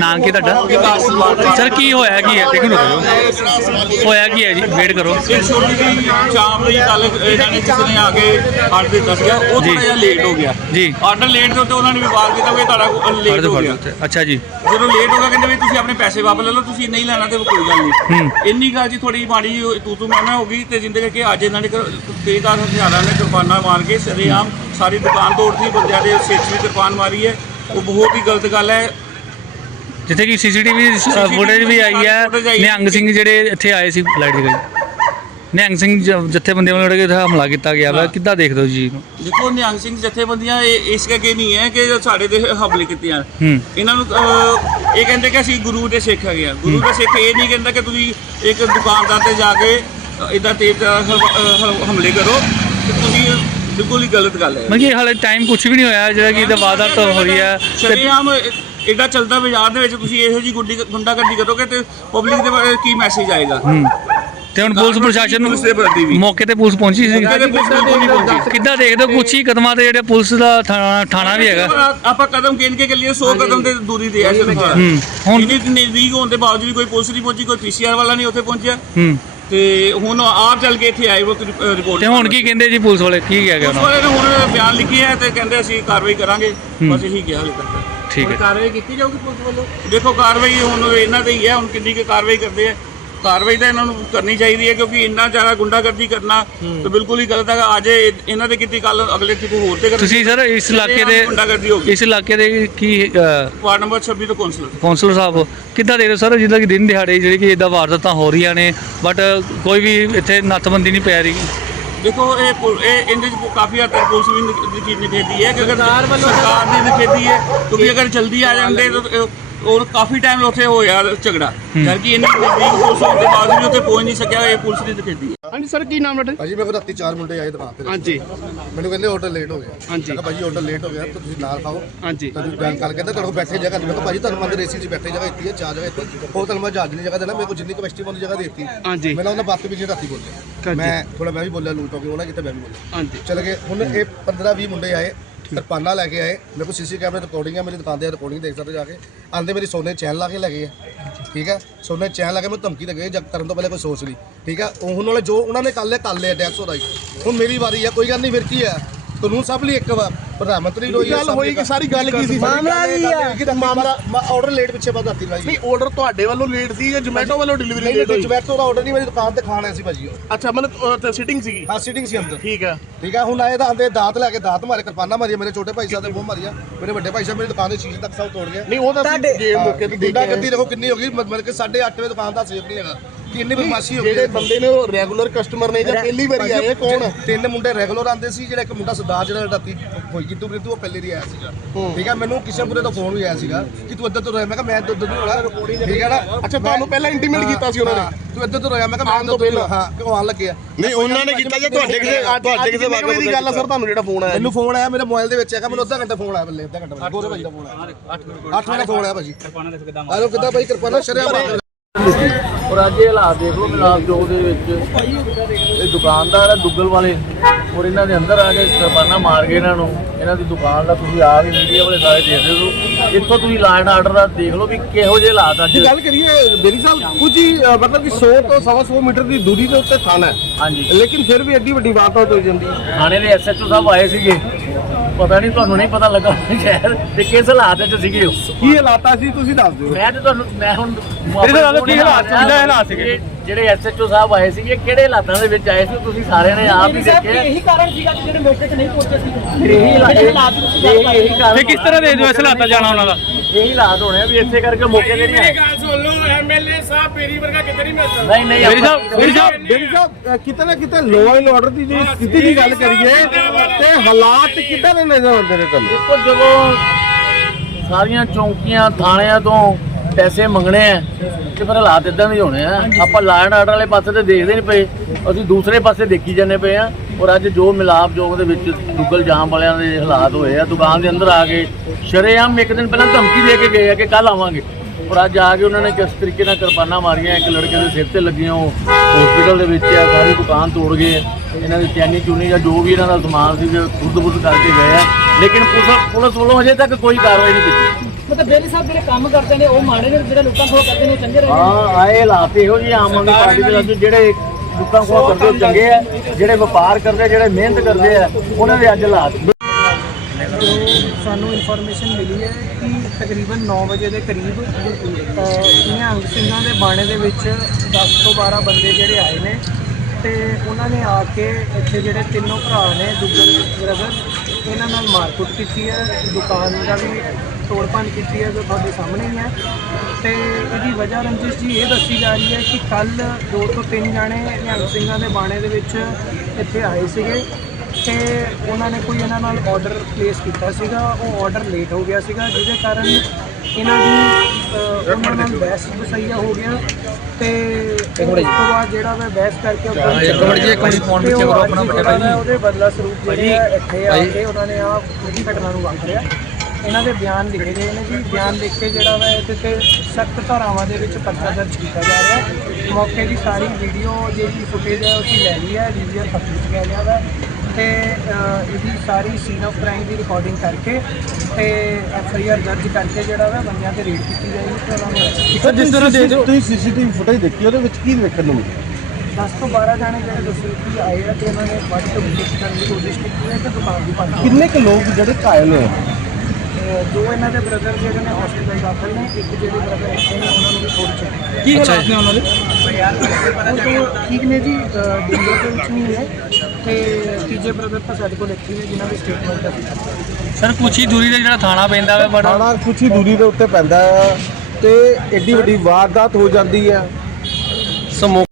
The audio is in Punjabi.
ਨਾਂ ਕੀ ਤੁਹਾਡਾ? ਸਰ ਕੀ ਹੋਇਆ ਕੀ ਹੈ? ਦੇਖੋ ਰੁਕੋ ਹੋਇਆ ਕੀ ਹੈ ਜੀ? ਵੇਟ ਕਰੋ। ਇਹ ਛੋਟੀ ਜਿਹੀ ਸ਼ਾਮ ਦੀ ਗੱਲ ਇਹਨਾਂ ਨੇ ਕਿਸੇ ਨੇ ਆ ਕੇ ਆਰਡਰ ਦਿੱਤਾ ਸੀਗਾ। ਉਹ ਜੀ। ਥੋੜਾ ਜਿਹਾ ਲੇਟ ਹੋ ਗਿਆ। ਜੀ। ਆਰਡਰ ਲੇਟ ਦੇ ਉੱਤੇ ਉਹਨਾਂ ਨੇ ਵਿਵਾਦ ਕੀਤਾ ਵੀ ਤੁਹਾਡਾ ਫੜ ਲੇਟ ਦਿਓ, ਹੋ ਫੜ ਗਿਆ। ਦਿਓ। ਅੱਛਾ ਜੀ। ਜਦੋਂ ਲੇਟ ਹੋ ਗਿਆ ਕਹਿੰਦੇ ਵੀ ਤੁਸੀਂ ਆਪਣੇ ਪੈਸੇ ਵਾਪਸ ਲੈ ਲਓ ਤੁਸੀਂ ਨਹੀਂ ਲੈਣਾ ਤੇ ਕੋਈ ਗੱਲ ਨਹੀਂ। ਇੰਨੀ ਗੱਲ ਜੀ ਥੋੜੀ ਮਾੜੀ ਤੂੰ ਤੂੰ ਮੈਂ ਮੈਂ ਹੋ ਗਈ ਤੇ ਜਿੰਦੇ ਕਿ ਅੱਜ ਇਹਨਾਂ ਨੇ ਕਰ- ਤੇਜ਼ਦਾਰ ਹਥਿਆਰਾਂ ਨੇ ਕਿਰਪਾਨਾਂ ਮਾਰ ਕੇ ਸਰੇਆਮ ਸਾਰੀ ਦੁਕਾਨ ਤੋੜਤੀ ਬੰਦਿਆਂ ਦੇ ਸਿਰ 'ਚ ਵੀ ਕਿਰਪਾਨ ਮਾਰੀ ਹੈ। ਉਹ ਬਹੁਤ ਹੀ ਗਲਤ ਗੱਲ ਹੈ। ਜਿੱਥੇ ਕਿ ਸੀਸੀਟੀਵੀ ਫੁਟੇਜ ਵੀ ਆਈ ਹੈ। ਨਿਹੰਗ ਸਿੰਘ ਜਿਹੜੇ ਇੱਥੇ ਆਏ ਸੀ ਲਾਈਟ ਦੀ ਗਈ ਨਿਹੰਗ ਸਿੰਘ ਜਥੇਬੰਦੀਆਂ ਵੱਲੋਂ ਜਿਹੜੇ ਇੱਥੇ ਹਮਲਾ ਕੀਤਾ ਗਿਆ ਵਾ। ਕਿੱਦਾਂ ਦੇਖਦੇ ਹੋ ਜੀ? ਇਹਨੂੰ ਦੇਖੋ ਨਿਹੰਗ ਸਿੰਘ ਜਥੇਬੰਦੀਆਂ ਇਹ ਇਸ ਕਰਕੇ ਨਹੀਂ ਹੈ ਕਿ ਸਾਡੇ ਤੇ ਹਮਲੇ ਕੀਤੇ ਹਨ ਹੂੰ। ਇਹਨਾਂ ਨੂੰ ਅਹ, ਇਹ ਕਹਿੰਦੇ ਕਿ ਅਸੀਂ ਗੁਰੂ ਦੇ ਸਿੱਖ ਹੈਗੇ ਆ। ਗੁਰੂ ਦੇ ਸਿੱਖ ਇਹ ਨਹੀਂ ਕਹਿੰਦਾ ਕਿ ਤੁਸੀਂ ਇੱਕ ਦੁਕਾਨਦਾਰ ਤੇ ਜਾ ਕੇ ਇਦਾਂ ਤੇਜ਼ ਹਮਲੇ ਕਰੋ। ਤੇ ਤੁਸੀਂ ਬਿਲਕੁਲ ਹੀ ਗਲਤ ਗੱਲ ਹੈ। ਮਤਲਬ ਕਿ ਹਾਲੇ ਟਾਈਮ ਕੁਝ ਵੀ ਨਹੀਂ ਹੋਇਆ ਜਿਹੜਾ ਕਿ ਇਹਦਾ ਵਾਰਦਾਤ ਹੋ ਰਹੀ ਹੈ। ਤੇ ਸ਼ਰੇਆਮ ਐਡਾ ਚੱਲਦਾ ਬਾਜ਼ਾਰ ਦੇ ਵਿੱਚ ਤੁਸੀਂ ਇਹੋ ਜੀ ਗੁੱਡੀ ਗੁੰਡਾਗਰਦੀ ਕਰੋਗੇ ਤੇ ਪਬਲਿਕ ਦੇ ਬਾਰੇ ਕੀ ਮੈਸੇਜ ਆਏਗਾ? ਤੇ ਹੁਣ ਪੁਲਿਸ ਪ੍ਰਸ਼ਾਸਨ ਪੁਲਿਸ ਦੇ ਪ੍ਰਤੀ ਵੀ। ਨੂੰ ਮੌਕੇ ਤੇ ਪੁਲਿਸ ਪਹੁੰਚੀ ਸੀ? ਮੌਕੇ ਤੇ ਪੁਲਿਸ ਬਿਲਕੁਲ ਨਹੀਂ ਪਹੁੰਚੀ। ਕਿੱਦਾਂ ਦੇਖਦੇ ਹੋ ਕੁਛ ਹੀ ਕਦਮਾਂ ਤੇ ਜਿਹੜੇ ਪੁਲਿਸ ਦਾ ਥਾਣਾ ਥਾਣਾ ਵੀ ਹੈਗਾ? ਆਪਾਂ ਕਦਮ ਗਿਣ ਕੇ ਚੱਲੀਏ 100 ਕਦਮ ਦੇ ਦੂਰੀ ਤੇ ਹੈ ਸਿਰਫ। ਹੂੰ। ਹੁਣ ਇੰਨੀ ਨਜ਼ਦੀਕ ਹੋਣ ਦੇ ਬਾਵਜੂਦ ਵੀ ਕੋਈ ਪੁਲਿਸ ਨਹੀਂ ਪਹੁੰਚੀ ਕੋਈ ਪੀਸੀਆਰ ਵਾਲਾ ਨਹੀਂ ਉੱਥੇ ਪਹੁੰਚਿਆ। ਹੂੰ। ਤੇ ਹੁਣ ਆਪ ਚੱਲ ਕੇ ਇੱਥੇ ਆਏ ਉਹ ਰਿਪੋਰਟ ਤੇ ਹੁਣ ਕੀ ਕਹਿੰਦੇ ਜੀ ਪੁਲਿਸ ਵਾਲੇ? ਕੀ ਕਹਿ ਗਏ ਉਹਨਾਂ ਨੇ? ਹੁਣ ਬਿਆਨ ਲਿਖੀ ਹੈ ਤੇ ਕਹਿੰਦੇ ਅਸੀਂ ਕਾਰਵਾਈ ਕਰਾਂਗੇ। ਬਸ ਇਹੀ ਕਿਹਾ ਹਾਲੇ ਤੱਕ। ਠੀਕ ਹੈ। ਕਾਰਵਾਈ ਕੀਤੀ ਜਾਊਗੀ ਪੁਲਿਸ ਵੱਲੋਂ? ਦੇਖੋ ਕਾਰਵਾਈ ਹੁਣ ਇਹਨਾਂ ਤੇ ਹੀ ਹੈ ਹੁਣ ਕਿੰਨੀ ਕੁ ਕਾਰਵਾਈ ਕਰਦੇ ਆ। ਕਾਰਵਾਈ ਤਾਂ ਇਹਨਾਂ ਨੂੰ ਕਰਨੀ ਚਾਹੀਦੀ ਹੈ ਕਿਉਂਕਿ ਇੰਨਾ ਜ਼ਿਆਦਾ ਗੁੰਡਾਗਰਦੀ ਕਰਨਾ ਤੇ ਬਿਲਕੁਲ ਹੀ ਗਲਤ ਹੈ ਅੱਜ ਇਹ- ਇਹਨਾਂ ਦੇ ਕੀਤੀ ਕੱਲ ਅਗਲੇ ਕਿਤੇ ਹੋਰ ਤੇ ਕਰਨੀ ਤੁਸੀਂ ਸਰ ਇਸ ਇਲਾਕੇ ਦੇ ਗੁੰਡਾਗਰਦੀ ਹੋ ਗਈ। ਇਸ ਇਲਾਕੇ ਦੇ ਕੀ ਅਹ, ਵਾਰਡ ਨੰਬਰ 26 ਤੋਂ ਕੌਂਸਲਰ। ਕੌਂਸਲਰ ਸਾਹਿਬ ਕਿੱਦਾਂ ਦੇਖਦੇ ਹੋ ਸਰ? ਜਿੱਦਾਂ ਕਿ ਦਿਨ ਦਿਹਾੜੇ ਜਿਹੜੀ ਕਿ ਇਦਾਂ ਵਾਰਦਾਤਾਂ ਹੋ ਰਹੀਆਂ ਨੇ ਬਟ ਕੋਈ ਵੀ ਇੱਥੇ ਨੱਥਬੰਦੀ ਨਹੀਂ ਪੈ ਰਹੀ। ਦੇਖੋ ਇਹ ਪੁਲ- ਇਹ ਇਹਦੇ ਚ ਕਾਫੀ ਹੱਦ ਤੱਕ ਪੁਲਿਸ ਵੀ ਨਿਖ- ਨਿਖ- ਨਿਖੇਧੀ ਹੈ ਕਿ ਅਗਰ ਸਰਕਾਰ ਦੀ ਨਿਖੇਧੀ ਹੈ ਕਿਉਂਕਿ ਅਗਰ ਜਲਦੀ ਆ ਜਾਂਦੇ ਤਾਂ ਇਹ- ਕਾਫੀ ਟਾਈਮ ਉੱਥੇ ਹੋਇਆ ਝਗੜਾ। ਜਦਕਿ ਇੰਨੀ ਨਜ਼ਦੀਕ ਪੁਲਿਸ ਹੋਣ ਦੇ ਬਾਵਜੂਦ ਵੀ ਉੱਥੇ ਪਹੁੰਚ ਨਹੀਂ ਸਕਿਆ ਇਹ ਪੁਲਿਸ ਦੀ ਨਿਖੇਧੀ ਹੈ। ਹਾਂਜੀ ਸਰ ਕੀ ਨਾਮ ਤੁਹਾਡਾ? ਭਾਜੀ ਮੇਰੇ ਕੋਲ ਰਾਤੀ ਚਾਰ ਮੁੰਡੇ ਆਏ ਦੁਕਾਨ ਤੇ। ਹਾਂਜੀ। ਮੈਨੂੰ ਕਹਿੰਦੇ ਆਰਡਰ ਲੇਟ ਹੋ ਗਿਆ। ਹਾਂਜੀ। ਮੈਂ ਕਿਹਾ ਭਾਜੀ ਆਰਡਰ ਲੇਟ ਹੋ ਗਿਆ ਤਾਂ ਤੁਸੀਂ ਨਾਲ ਖਾਓ। ਹਾਂਜੀ। ਤਾਂ ਤੁਸੀਂ ਬੈਂਕ ਕਾਲ ਕਹਿੰਦਾ ਤੁਹਾਡੇ ਕੋਲ ਬੈਠੇ ਜਗ੍ਹਾ ਨਹੀਂ। ਮੈਂ ਕਿਹਾ ਭਾਜੀ ਤੁਹਾਨੂੰ ਮੰਦਰ ਏਸੀ 'ਚ ਬੈਠੇ ਜਗ੍ਹਾ ਦਿੱਤੀ ਹੈ ਚਾਰ ਜਗ੍ਹਾ ਦਿੱਤੀ ਤੁਹਾਨੂੰ ਮੈਂ ਜਹਾਜ਼ ਦੀ ਜਗ੍ਹਾ ਦੇਣਾ ਮੇਰੇ ਕੋਲ ਜਿੰਨੀ ਕਪੈਸਿਟੀ ਵਾਲੀ ਜਗ੍ਹਾ ਦਿੱਤੀ ਹਾਂਜੀ। ਮੈਨੂੰ ਉਹਨਾਂ ਬਾਤ ਵੀ ਜੀ ਰਾਤੀ ਬੋਲਿਆ। ਮੈਂ ਥੋੜਾ ਮੈਂ ਵੀ ਬੋਲਿਆ ਲੂਟ ਗਿਆ ਉਹਨਾਂ ਕਿਤੇ ਮੈਂ ਵੀ ਬੋਲਿਆ। ਹਾਂਜੀ। ਚਲੇ ਗਏ ਹੁਣ ਇਹ 15 20 ਮੁੰਡੇ ਆਏ ਕਿਰਪਾਨਾਂ ਲੈ ਕੇ ਆਏ ਮੇਰੇ ਕੋਲ ਸੀਸੀ ਕੈਮਰੇ ਰਿਕਾਰਡਿੰਗ ਹੈ ਮੇਰੀ ਦੁਕਾਨ ਦੇ ਰਿਕਾਰਡਿੰਗ ਦੇਖ ਸਕਦੇ ਜਾ ਕੇ। ਆਂਦੇ ਮੇਰੀ ਸੋਨੇ ਚੈਨ ਲਾ ਕੇ ਲੈ ਗਏ ਆ ਠੀਕ ਹੈ ਸੋਨੇ ਚੈਨ ਲਾ ਕੇ ਮੈਨੂੰ ਧਮਕੀ ਦੇ ਗਏ ਜਦ ਕਰਨ ਤੋਂ ਪਹਿਲੇ ਕੋਈ ਸੋਚ ਲਈ ਠੀਕ ਹੈ ਉਹ ਹੁਣ ਵਾਲੇ ਜੋ ਉਹਨਾਂ ਨੇ ਲਿਆ ਕਰ ਲਿਆ ਟੈਕਸ ਉਹਦਾ ਹੀ। ਹੁਣ ਮੇਰੀ ਵਾਰੀ ਆ ਕੋਈ ਗੱਲ ਨਹੀਂ ਫਿਰ ਕੀ ਹੈ ਕਾਨੂੰਨ ਸਭ ਲਈ ਇੱਕ ਵਾ। ਪ੍ਰਧਾਨ ਮੰਤਰੀ ਰੋਈ ਗੱਲ ਹੋਈ ਕਿ ਸਾਰੀ ਗੱਲ ਕੀ ਸੀ? ਮਾਮਲਾ ਕੀ ਆ? ਮਾਮਲਾ- ਆਰਡਰ ਲੇਟ ਪਿੱਛੇ ਬਾਅਦ ਰਾਤੀ ਲਾਈ ਨਹੀਂ ਆਰਡਰ ਤੁਹਾਡੇ ਵੱਲੋਂ ਲੇਟ ਸੀ ਜਾਂ ਜੋਮੈਟੋ ਵੱਲੋਂ ਡਿਲੀਵਰੀ ਲੇਟ ਨਹੀਂ ਹੋਈ? ਜਵੈਟੋ ਦਾ ਆਰਡਰ ਨਹੀਂ ਮੇਰੀ ਦੁਕਾਨ ਤੇ ਖਾਣ ਆਇਆ ਸੀ ਭਾਜੀ ਉਹ। ਅੱਛਾ ਮਤਲਬ ਸਿਟਿੰਗ ਸੀਗੀ? ਹਾਂ ਸੀਟਿੰਗ ਸੀ ਅੰਦਰ। ਠੀਕ ਹੈ ਠੀਕ ਹੈ ਹੁਣ ਆਏ ਤਾਂ ਆਂਦੇ ਦਾਤ ਲੈ ਕੇ ਦਾਤ ਮਾਰੇ ਕਿਰਪਾਨਾਂ ਮਾਰੀ ਮੇਰੇ ਛੋਟੇ ਭਾਈ ਸਾਹਿਬ ਦੇ ਮੂੰਹ ਮਾਰੀਆ ਮੇਰੇ ਵੱਡੇ ਭਾਈ ਸਾਹਿਬ ਮੇਰੀ ਦੁਕਾਨ ਦੇ ਸ਼ੀਸ਼ੇ ਤੱਕ ਸਭ ਤੋੜ ਗਏ। ਨਹੀਂ ਉਹ ਤਾਂ ਜੇ ਮੌਕੇ ਤੇ ਗੁੰਡਾ ਦੇਖਿਆ। ਗੱਦੀ ਦੇਖੋ ਕਿੰਨੀ ਹੋ ਗਈ ਮਤਲਬ ਕਿ 8:30 ਵਜੇ ਦੁਕਾਨ ਦਾ ਸੇਫ ਨਹੀਂ ਹੈਗਾ। ਕਿੰਨੀ ਬਦਮਾਸ਼ੀ ਹੋ ਜਿਹੜੇ ਬੰਦੇ ਨੇ ਉਹ ਰੈਗੂਲਰ ਕਸਟਮਰ ਨੇ ਜਾਂ ਪਹਿਲੀ ਵਾਰੀ ਆਏ ਕੌਣ ਤਿੰਨ ਮੁੰਡੇ ਰੈਗੂਲਰ ਆਉਂਦੇ ਸੀ ਜਿਹੜਾ ਇੱਕ ਮੁੰਡਾ ਸਰਦਾਰ ਜਿਹੜਾ ਰਾਤੀ ਹੋਈ ਕਿਤੂ ਪ੍ਰੀਤੂ ਉਹ ਪਹਿਲੇ ਦੀ ਆਇਆ ਸੀਗਾ ਠੀਕ ਹੈ ਮੈਨੂੰ ਕਿਸੇ ਮੁੰਡੇ ਤੋਂ ਫੋਨ ਵੀ ਆਇਆ ਸੀਗਾ ਕਿ ਤੂੰ ਇੱਧਰ ਤੋਂ ਰਹਿ ਮੈਂ ਕਿਹਾ ਮੈਂ ਇੱਧਰ ਤੋਂ ਨਹੀਂ ਹੋਣਾ ਠੀਕ ਹੈ ਨਾ ਅੱਛਾ ਤੁਹਾਨੂੰ ਪਹਿਲਾਂ ਇੰਟੀਮੇਟ ਕੀਤਾ ਸੀ ਉਹਨਾਂ ਨੇ ਹਾਂ, ਤੂੰ ਇੱਧਰ ਤੋਂ ਰਹਿ ਮੈਂ ਕਿਹਾ ਆਉਣ ਮੈਂ ਤੋਂ ਪਹਿਲਾਂ। ਹਾਂ ਕਿਉਂ ਆਉਣ ਲੱਗਿਆ ਨਹੀਂ ਉਹਨਾਂ ਨੇ ਕੀਤਾ ਜਾਂ ਤੁਹਾਡੇ ਕਿਸੇ ਤੁਹਾਡੇ ਕਿਸੇ ਵਾਰ ਦੀ ਗੱਲ ਆ ਸਰ ਤੁਹਾਨੂੰ ਜਿਹੜਾ ਫੋਨ ਆਇਆ ਮੈਨੂੰ ਫੋਨ ਆਇਆ ਮੇਰੇ ਮੋਬਾਈਲ ਦੇ ਵਿੱਚ ਹੈਗਾ ਮੈਨੂੰ ਅੱਧਾ ਘੰਟਾ ਫੋਨ ਆਇਆ ਬੱਲੇ ਅੱਧਾ ਘੰਟਾ ਬਾਅਦ। ਗੋਰੇ ਭਾਈ ਦਾ ਫੋਨ ਆਇਆ 8 ਮਿੰਟ 8 ਮਿੰਟ ਫੋਨ ਆਇਆ ਭਾਜੀ ਆਲੋ ਕਿੱਦਾਂ ਭਾਈ ਕਿਰਪਾਨਾ ਸ਼ਰਿਆ ਮਾਰ ਔਰ ਅੱਜ ਇਹ ਹਾਲਾਤ ਦੇਖ ਲਓ ਮਿਲਾਪ ਚੌਕ ਦੇ ਵਿੱਚ ਇਹ ਦੁਕਾਨਦਾਰ ਆ ਦੁੱਗਲ ਵਾਲੇ ਔਰ ਇਹਨਾਂ ਦੇ ਅੰਦਰ ਆ ਕੇ ਕਿਰਪਾਨਾਂ ਮਾਰ ਕੇ ਇਹਨਾਂ ਨੂੰ। ਇਹਨਾਂ ਦੀ ਦੁਕਾਨ ਦਾ ਤੁਸੀਂ ਆਪ ਹੀ ਮੀਡੀਆ ਵਾਲੇ ਸਾਰੇ ਦੇਖਦੇ ਹੋ। ਇੱਥੋਂ ਤੁਸੀਂ ਲਾਈਨ ਆਰਡਰ ਦਾ ਦੇਖ ਲਓ ਵੀ ਕਿਹੋ ਜਿਹੇ ਹਾਲਾਤ ਅੱਜ। ਗੱਲ ਕਰੀਏ ਬੇਰੀ ਸਾਹਿਬ ਕੁਝ ਹੀ ਮਤਲਬ ਕਿ 100 ਤੋਂ 150 ਮੀਟਰ ਦੀ ਦੂਰੀ ਦੇ ਉੱਤੇ ਥਾਣਾ ਹੈ। ਹਾਂਜੀ। ਲੇਕਿਨ ਫਿਰ ਵੀ ਐਡੀ ਵੱਡੀ ਵਾਰਦਾਤ ਹੋ ਜਾਂਦੀ ਹੈ। ਥਾਣੇ ਦੇ ਐਸਐਚਓ ਸਾਹਿਬ ਆਏ ਸੀਗੇ। ਪਤਾ ਨਹੀਂ ਤੁਹਾਨੂੰ ਨਹੀਂ ਪਤਾ ਲੱਗਾ ਸ਼ਹਿਰ ਤੇ ਕਿਸ ਹਾਲਾਤ ਵਿੱਚ ਸੀਗੇ ਉਹ। ਕੀ ਹਾਲਾਤਾਂ ਸੀ ਤੁਸੀਂ ਦੱਸ ਦਿਓ। ਮੈਂ ਤੇ ਤੁਹਾਨੂੰ ਮੈਂ ਹੁਣ ਮੇਰੇ ਨਾਲ ਕੀ ਹਾਲਾਤ ਸੀ, ਕਿਹੜੇ ਹਾਲਾਤ ਸੀਗੇ? ਜਿਹੜੇ ਐਸਐਚਓ ਸਾਹਿਬ ਆਏ ਸੀਗੇ ਕਿਹੜੇ ਹਾਲਾਤਾਂ ਦੇ ਵਿੱਚ ਆਏ ਸੀ? ਤੁਸੀਂ ਸਾਰਿਆਂ ਨੇ ਆਪ ਹੀ ਦੇਖਿਆ। ਇਹੀ ਕਾਰਨ ਸੀਗਾ ਕਿ ਜਿਹੜੇ ਮੌਕੇ ਤੇ ਨਹੀਂ ਪਹੁੰਚੇ ਸੀ। ਇਹੀ ਹਾਲਾਤ ਇਹੀ ਇਹੀ ਕਾਰਨ ਤੇ ਕਿਸ ਤਰ੍ਹਾਂ ਦੇ ਦਿਓ ਇਸ ਹਾਲਾਤਾਂ ਜਾਣਾ ਉਹਨਾਂ ਦਾ? ਇਹੀ ਹਾਲਾਤ ਹੋਣੇ ਆ ਵੀ ਇੱਥੇ ਕਰਕੇ ਮੌਕੇ ਤੇ ਨਹੀਂ ਆਏ। ਗੱਲ ਸੁਣ ਲਓ ਐਮਐਲਏ ਸਾਹਿਬ ਮੇਰੀ ਵਰਗਾ ਕਿਤੇ ਨਹੀਂ ਮਿਲ ਸਕਦਾ। ਨਹੀਂ ਨਹੀਂ ਮੇਰੀ ਸਾਹਿਬ ਮੇਰੀ ਸਾਹਿਬ ਬੇਰੀ ਸਾਹਿਬ ਕਿਤੇ ਨਾ ਕਿਤੇ ਲਾਅ ਐਂਡ ਆਰਡਰ ਦੀ ਜੇ ਸਥਿਤੀ ਦੀ ਗੱਲ ਕਰੀਏ ਤੇ ਹਾਲਾਤ ਕਿੱਦਾਂ ਦੇ ਨਜ਼ਰ ਆਉਂਦੇ ਨੇ ਤੁਹਾਨੂੰ? ਦੇਖੋ ਜਦੋਂ ਸਾਰੀਆਂ ਚੌਂਕੀਆਂ ਥਾਣਿਆਂ ਤੋਂ ਪੈਸੇ ਮੰਗਣੇ ਆ ਤੇ ਫਿਰ ਹਾਲਾਤ ਇਦਾਂ ਦੇ ਹੋਣੇ ਆ। ਆਪਾਂ ਲਾਇਨ ਆਰਡਰ ਵਾਲੇ ਪਾਸੇ ਤੇ ਦੇਖਦੇ ਨਹੀਂ ਪਏ। ਅਸੀਂ ਦੂਸਰੇ ਪਾਸੇ ਦੇਖੀ ਜਾਂਦੇ ਪਏ ਆ। ਔਰ ਅੱਜ ਜੋ ਮਿਲਾਪ ਜੋਗ ਦੇ ਵਿੱਚ ਦੁੱਗਲ ਜਾਮ ਵਾਲਿਆਂ ਦੇ ਹਾਲਾਤ ਹੋਏ ਆ ਦੁਕਾਨ ਦੇ ਅੰਦਰ ਆ ਕੇ ਸ਼ਰੇਆਮ ਇੱਕ ਦਿਨ ਪਹਿਲਾਂ ਧਮਕੀ ਦੇ ਕੇ ਗਏ ਆ ਕਿ ਕੱਲ ਆਵਾਂਗੇ। ਔਰ ਅੱਜ ਆ ਕੇ ਉਹਨਾਂ ਨੇ ਕਿਸ ਤਰੀਕੇ ਨਾਲ ਕਿਰਪਾਨਾਂ ਮਾਰੀਆਂ ਇੱਕ ਲੜਕੇ ਦੇ ਸਿਰ ਤੇ ਲੱਗੀਆਂ ਉਹ ਹਸਪੀਟਲ ਦੇ ਵਿੱਚ ਆ ਸਾਰੀ ਦੁਕਾਨ ਤੋੜ ਗਏ ਇਹਨਾਂ ਦੀ ਚੈਨੀ ਚੂਨੀ ਜਾਂ ਜੋ ਵੀ ਇਹਨਾਂ ਦਾ ਸਮਾਨ ਸੀ ਜੋ ਖੁਦ-ਬੁੱਧ ਕਰਕੇ ਗਏ ਆ। ਲੇਕਿਨ ਪੁਲਿਸ ਪੁਲਿਸ ਵੱਲੋਂ ਅਜੇ ਤੱਕ ਕੋਈ ਕਾਰਵਾਈ ਨਹੀਂ ਕੀਤੀ। ਮਤਲਬ ਬੇਲੀ ਸਾਹਿਬ ਜਿਹੜੇ ਕੰਮ ਕਰਦੇ ਨੇ ਉਹ ਮਾੜੇ ਨੇ ਜਿਹੜੇ ਲੋਕਾਂ ਕੋਲ ਕਰਦੇ ਨੇ ਚੰਗੇ ਰਹੇ ਨੇ? ਹਾਂ ਆਏ ਹਾਲਾਤ ਇਹੋ ਜਿਹੇ ਆਮ ਆਦਮੀ ਪਾਰਟੀ ਦੇ ਵਿੱਚ ਜਿਹੜੇ ਲੁੱਟਾਂ ਖੋਹਾਂ ਕਰਦੇ ਉਹ ਚੰਗੇ ਆ ਜਿਹੜੇ ਵਪਾਰ ਕਰਦੇ ਜਿਹੜੇ ਮਿਹਨਤ ਕਰਦੇ ਆ ਉਹਨਾਂ ਦੇ ਅੱਜ ਹਾਲਾਤ ਸਾਨੂੰ ਇਨਫੋਰਮੇਸ਼ਨ ਮਿਲੀ ਹੈ ਕਿ ਤਕਰੀਬਨ 9 ਵਜੇ ਦੇ ਕਰੀਬ ਨਿਹੰਗ ਸਿੰਘਾਂ ਦੇ ਬਾਣੇ ਦੇ ਵਿੱਚ 10 ਤੋਂ 12 ਬੰਦੇ ਜਿਹੜੇ ਆਏ ਨੇ ਤੇ ਉਹਨਾਂ ਨੇ ਆ ਕੇ ਇੱਥੇ ਜਿਹੜੇ ਤਿੰਨੋਂ ਭਰਾ ਨੇ, ਦੁੱਗਲ ਬ੍ਰਦਰ, ਇਹਨਾਂ ਨਾਲ ਮਾਰਕੁੱਟ ਕੀਤੀ ਹੈ, ਦੁਕਾਨ ਦਾ ਵੀ ਤੋੜ ਭੰਨ ਕੀਤੀ ਹੈ, ਜੋ ਤੁਹਾਡੇ ਸਾਹਮਣੇ ਹੀ ਹੈ। ਤੇ ਇਹਦੀ ਵਜ੍ਹਾ ਰੰਜਿਸ਼ ਜੀ ਇਹ ਦੱਸੀ ਜਾ ਰਹੀ ਹੈ ਕਿ ਕੱਲ ਦੋ ਤੋਂ ਤਿੰਨ ਜਾਣੇ ਨਿਹੰਗ ਸਿੰਘਾਂ ਦੇ ਬਾਣੇ ਦੇ ਵਿੱਚ ਇੱਥੇ ਆਏ ਸੀਗੇ ਤੇ ਉਹਨਾਂ ਨੇ ਕੋਈ ਇਹਨਾਂ ਨਾਲ ਆਰਡਰ ਪਲੇਸ ਕੀਤਾ ਸੀਗਾ ਉਹ ਆਰਡਰ ਲੇਟ ਹੋ ਗਿਆ ਸੀਗਾ ਜਿਹਦੇ ਕਾਰਨ ਇਹਨਾਂ ਦੀ ਉਹਨਾਂ ਨਾਲ ਬਹਿਸ ਬਸਈਆ ਹੋ ਗਿਆ ਤੇ ਉਸ ਤੋਂ ਬਾਅਦ ਜਿਹੜਾ ਮੈਂ ਬਹਿਸ ਕਰਕੇ ਇੱਕ ਮਿੰਟ ਜੀ, ਇੱਕ ਮਿੰਟ ਫੋਨ ਉਹ ਕਰੋ ਆਪਣਾ ਵੱਡੇ ਭਾਈ। ਹੈ ਉਹਦੇ ਬਦਲਾ ਸਰੂਪ ਜਿਹੜੇ ਆ ਇੱਥੇ ਆ ਕੇ ਉਹਨਾਂ ਨੇ ਆ ਪੂਰੀ ਘਟਨਾ ਨੂੰ ਵਾਪਰਿਆ। ਇਹਨਾਂ ਦੇ ਬਿਆਨ ਲਿਖੇ ਗਏ ਨੇ ਜੀ। ਬਿਆਨ ਲਿਖ ਕੇ ਜਿਹੜਾ ਵਾ ਇਹਦੇ ਤੇ ਸਖਤ ਧਾਰਾਵਾਂ ਦੇ ਵਿੱਚ ਪਰਚਾ ਦਰਜ ਕੀਤਾ ਜਾ ਰਿਹਾ। ਹੈ ਮੌਕੇ ਦੀ ਸਾਰੀ ਵੀਡੀਓ ਜਿਹੜੀ ਫੁਟੇਜ ਹੈ ਉਹ ਅਸੀਂ ਲੈ ਲਈ ਹੈ ਡੀਜੀਆਰ ਖਤਮ ਚ ਗਿਆ ਵਾ। ਤੇ ਇਹਦੀ ਸਾਰੀ ਸੀਨ ਆਫ ਕ੍ਰਾਈਮ ਦੀ ਰਿਕਾਰਡਿੰਗ ਕਰਕੇ ਤੇ ਐਫ ਆਈ ਆਰ ਦਰਜ ਕਰਕੇ ਜਿਹੜਾ ਵਾ ਬੰਦਿਆਂ ਤੇ ਰੇਡ ਕੀਤੀ ਜਾਏਗੀ ਤੇ ਉਹਨਾਂ ਨੂੰ ਕੀਤਾ ਜਿਸ ਤਰ੍ਹਾਂ ਦੇ ਤੁਸੀਂ ਸੀਸੀਟੀਵੀ ਫੁਟੇਜ ਦੇਖੀ ਉਹਦੇ ਵਿੱਚ ਕੀ ਵੇਖਣ ਨੂੰ ਮਿਲਿਆ? 10 ਤੋਂ 12 ਜਾਣੇ ਜਿਹੜੇ ਦੱਸੇ ਕਿ ਆਏ ਆ ਤੇ ਉਹਨਾਂ ਨੇ ਵੱਧ ਤੋਂ ਵੱਧ ਕਰਨ ਦੀ ਕੋਸ਼ਿਸ਼ ਕੀਤੀ ਹੈ ਤੇ ਦੁਕਾਨ ਦੀ ਭੰਨ ਕਿੰਨੇ ਕੁ ਲੋਕ ਜਿਹੜੇ ਘਾਇਲ ਹੋਏ ਦੋ ਇਹਨਾਂ ਦੇ ਬ੍ਰਦਰ ਜਿਹੜੇ ਨੇ ਹਸਪੀਟਲ ਦਾਖਲ ਨੇ ਇੱਕ ਜਿਹੜੇ ਬ੍ਰਦਰ ਇੱਥੇ ਨੇ ਉਹਨਾਂ ਨੂੰ ਵੀ ਥੋੜੀ ਚੋਟ ਕੀ ਹਾਲਾਤ ਨੇ ਉਹਨਾਂ ਦੇ? ਠੀਕ ਨੇ ਜੀ ਡੇਂਜਰ ਦੇ ਵਿੱਚ ਨਹੀਂ ਹੈ ਤੇ ਤੀਜੇ ਬ੍ਰਦਰ ਤਾਂ ਸਾਡੇ ਕੋਲ ਇੱਥੇ ਨੇ ਜਿਨ੍ਹਾਂ ਦੀ ਸਟੇਟਮੈਂਟ ਅਸੀਂ ਸਰ ਕੁਛ ਹੀ ਦੂਰੀ ਤੇ ਜਿਹੜਾ ਥਾਣਾ ਪੈਂਦਾ ਵਾ ਬਟ ਥਾਣਾ ਕੁਛ ਹੀ ਦੂਰੀ ਦੇ ਉੱਤੇ ਪੈਂਦਾ ਹੈ ਤੇ ਐਡੀ ਵੱਡੀ ਵਾਰਦਾਤ ਹੋ ਜਾਂਦੀ ਹੈ ਸਮੋ